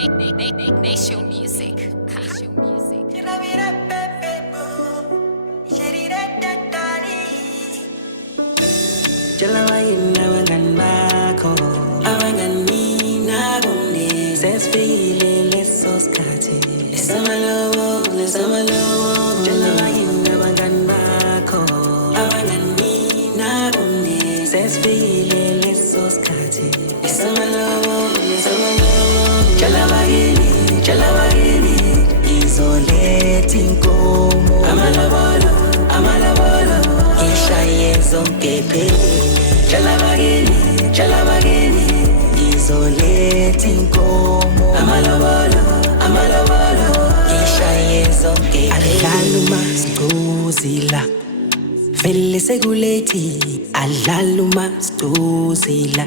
Nation music. Nation music. Jalawayina abangani bakho abanganina kumni sesifile leso sikhathi esamalobo Jalawayina abangani bakho abanganina kumni sesifile leso sikhathi esamalobo Jalawayini izoletha inkomo amalobolo ishaye zonke phelele Jalabagini izoletha inkomo amalobolo ishaye zonke adlala umasicuzila vele sekulethi adlala umasicuzila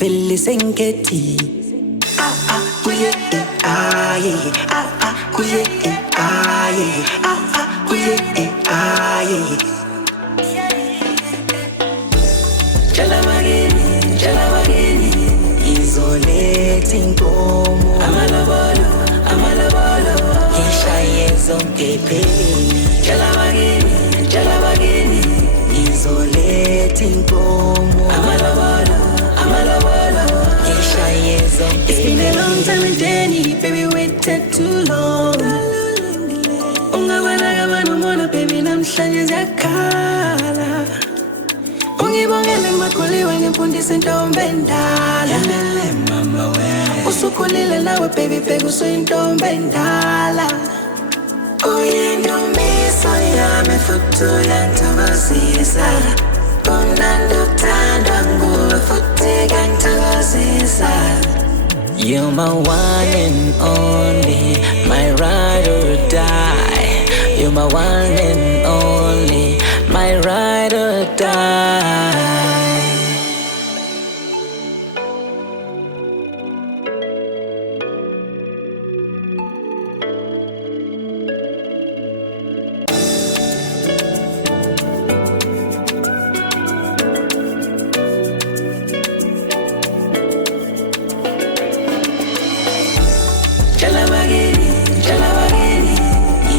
vele senkethi kuye aye kuye aye kuye aye Jalabagini izoletha inkomo amalobolo ishaye zonke phelele Jalabagini izoletha inkomo amalobolo ishaye zonke It's been a long time and Danny, baby waited too long Ungabana mona baby namhlanje ziyakhala Ungibongele makholiwe ngimfundise intombi endala mama we Usukhulile nawe baby bheka usuyintombi endala Uyintombiso yami futhi uyangithokozisa Kumnandi ukuthandwa nguwe futhi kuyangithokozisa You're my one and only, my ride or die. You're my one and only, my ride or die. Jalabagini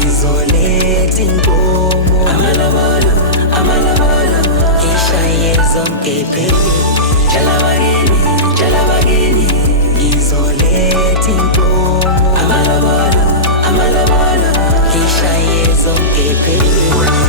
izoletha inkomo amalobolo ishaye zonke phelele Jalabagini izoletha inkomo amalobolo ishaye zonke phelele